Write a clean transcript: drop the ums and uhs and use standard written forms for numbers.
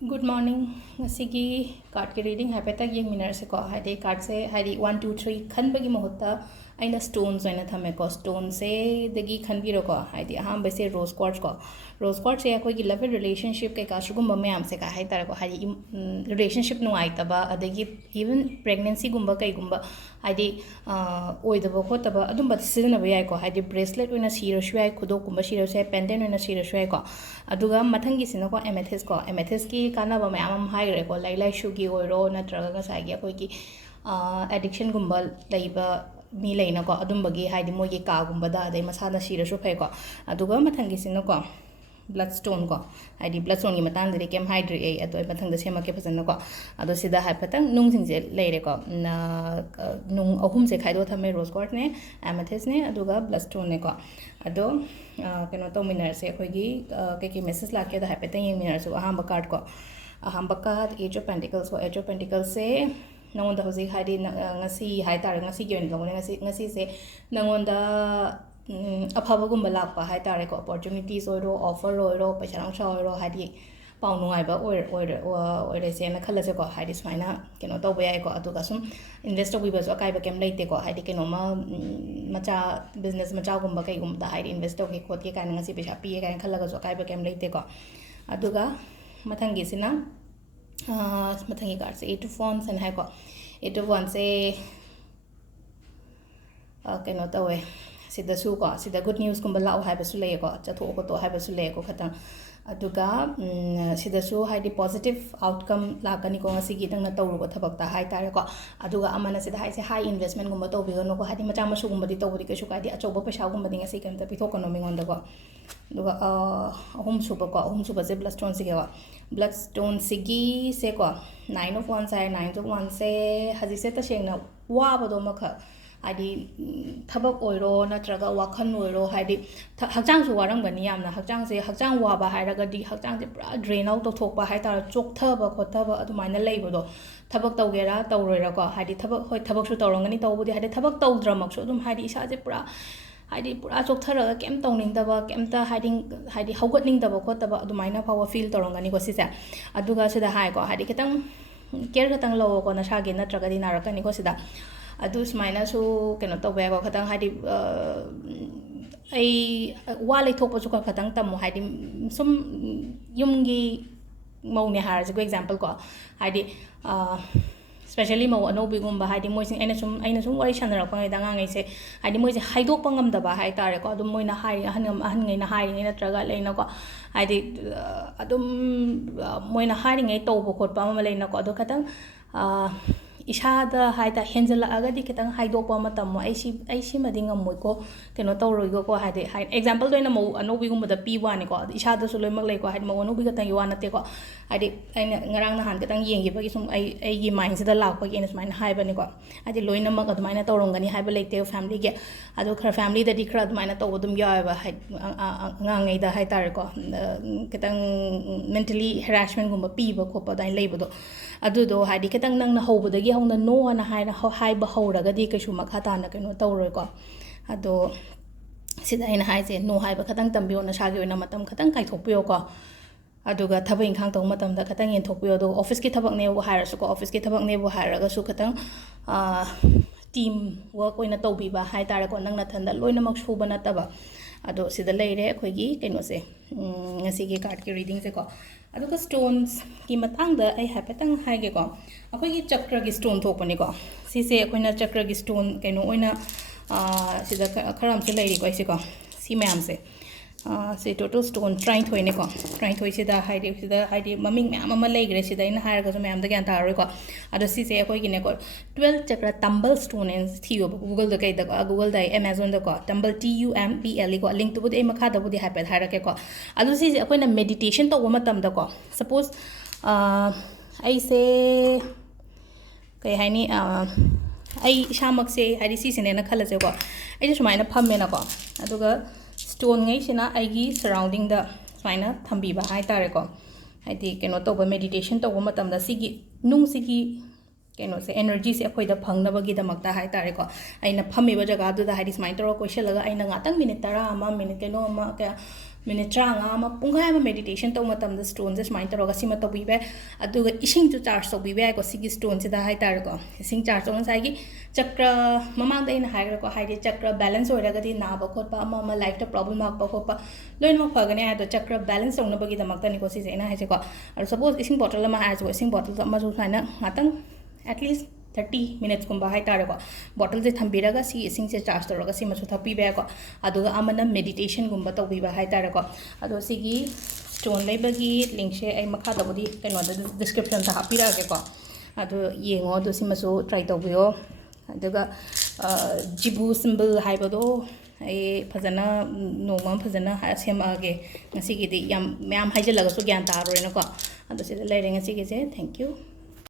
Good morning. Ngasigi card ke reading haipeta yeng minar se ko haide card se haidi 1 2 3 khan bagi mahutta aina stones aina thame ko stone se dagi khan biro ko haidi aham base rose quartz se koi gi love relationship ke ka sugum ba mayam se ka hai tar ko haidi relationship nu ai taba adagi even pregnancy gumba kai gumba haidi oi da ba ko taba adum ba sidna ba yai ko haidi bracelet oina siro shwai khudok gumba siro se pendant oina siro shwai ko aduga mathangi sina ko amethyst ki kanaba mayam am haigre ko lai lai shu gi oiro natraga ga sai gi koi ki addiction gumba laiba mi leina ko adum bagi haidi mo gi ka gumba da dai masana sira shu phai ko aduga mathangi sina ko bloodstone ko haidi bloodstone gi matang dri kem hydri ai atoy mathang da sema ke phasana ko ado sida hai patang nung sing je leire ko na nung ahum se khaido thame rose quartz ne amethyst ne aduga bloodstone ne ko ado keno to minar se khoi gi ke message la ke da hai patang yeng minar su ahamba card ko ahamba card age of pentacles ko age of pentacles se nangonda hojik haidi ngasi hai tar ngasi gi on longone ngasi se nangonda afabagumba lakpa hai tare ko opportunities oiro offer oiro paisa rang cha oiro haidi pau nungai ba oire se na khala se ko haidi smaina keno to ba ai ko atu ka sum invest wi ba so kai ba kem leite ko haidi keno ma macha business macha gumba kai gum da haidi invest ke khot ke kan ngasi paisa pi kan khala ga so kai ba kem leite ko aduga mathangi sina mathangi card se 8 to wands and hai ko 8 to wands se keno to we sida su ko sida good news kumba lau hai basu le ko cha tho ko to hai basu le ko khatang aduga sida su haidi positive outcome la kani ko ngasi gi dang na tawru ko thabak ta hai tare ko aduga amana sida hai se high investment gumba to bi no ko haidi macha masu gumba di to budi ke su kai di achoba paisa gumba di ngasi kam ta pithok no mingon da ko aduga ahum suba se bloodstone sigi se ko 9 of wands ai 9 of wands se haji se ta seng na wa ba do makha haidi thabak oiro natraga wakhan oiro haidi hakjang su waramgani yamna hakjang wa ba hairaga di hakjang je pura drain out to thokpa hai tar chok thaba khothaba adumaina leibodo thabak tawgera tawroira ko haidi thabak hoi thabak su tawrangani tawbudi haidi thabak tawdramak su adum haidi isa je pura chok tharaga kem tawning daba kem ta haidi haugatning daba khotaba adumaina power feel tawrangani ko sisa aduga sida hai ko haidi kitang care katang lo ko na sagi natraga di narakani ko sida adu smaina su keno to ba ko khatang haidi ai wa lai thok pa su ka khatang tamu haidi sum yumgi mau ne har ko example ko haidi especially mau anobi gumba haidi moi sing aina sum wari shanara ko da nga ngai se haidi moi se haidok pangam da ba hai tare ko adum moi na hai ahan ngai na hai ngai na traga leina ko haidi adum moi na hai ngai to bo khot pa ma leina ko adu khatang ishada haida henjala agadi kitang haidokpa matam mo ai si mading amoy ko keno tawroi ko haide hai example doina mo anobi gumba da p1 ni ko ishada su loimak lei ko haide mo anobi ka tang yuana te ko haide aina ngarang na han kitang yengi ba gi sum ai gi mind sida lak pa gi ena smaina hai ba ni ko haide loina mak admaina tawrongani hai ba leite family ge adu khar family da di khar admaina taw dum ya ba hai ngangai da hai tar ko kitang mentally harassment gumba pi ba ko pa dai leibodo adu do haide kitang nang na hobodagi hongna no na hai ba horaga di kaishu makha ta na keno tawroi ko ado sida ina hai je no hai ba khatang tambio na sagi oina matam khatang kai thokpio ko aduga thabak inkhang tong matam da khatang yen thokpio do office ki thabak ne bo haira su ko office ki thabak ne bo hairaga su khatang team work oina tawbi ba hai tare ko nang na thanda loina mak su bana taba ado sida leire khoi gi keno se ngasi gi card ki reading se ko aduga stones ki matang da ai hapetang hai ge ko akoi gi chakra gi stone thok pani ko si se akoina chakra gi stone keno oina sida kharam se leiri ko ise ko si mayam se se total stone trying thoine ko trying thoi sida haide maming myam ama leigre sida ina hair ga so myam da gyan ta roi ko ado si se akoi gi ne ko 12 chakra tumble stone en thiyo google da kai da google da amazon da ko tumble tumble ko link to budi makha da budi happy haira ke ko ado si se akoina meditation to ma tam da ko suppose ai se kai haini ai shamak se haidi si sine na khala se ko ai sumaina phamme na ko aduga stone ngai sina aigi surrounding da sumaina thambi ba hai tare ko haidi keno to ba meditation to ma tam da sigi nung sigi keno se energy se akhoi da phangna ba gi da makta hai tare ko aina phammi ba jaga du da haidi sumaina to ko shelaga aina ngatang minute tara ama minute keno ama ka minute tranga ama pungai ama meditation to matam da stone je smile taro ga sima to bibe adu ga ising to charge to bibe ko sigi stone se da hai tar ko ising charge to sai gi chakra mamang da ina hai ko hai de chakra balance ora ga di na ba khot pa ama life ta problem ak pa khot pa loin ma phagane ai to chakra balance ong na ba gi da mak ta ni ko si je ina hai je ko suppose ising bottle ma hai jo ising bottle ma jo sai na ngatang at least 30 minutes kumba hai tare ko bottle je thambiraga si ising se charge toroga si masu thapi be ko aduga amana meditation gumba to biba hai tare ko ado sigi stone leibagi link she ai makha da bodi keno da description ta hapira ge ko ado yengo do si masu try to biyo aduga jibu symbol hai bodo ai phajana noma phajana sema ge ngasi gi di yam haijalaga su gyan ta ro na ko ado se leireng ngasi ge je thank you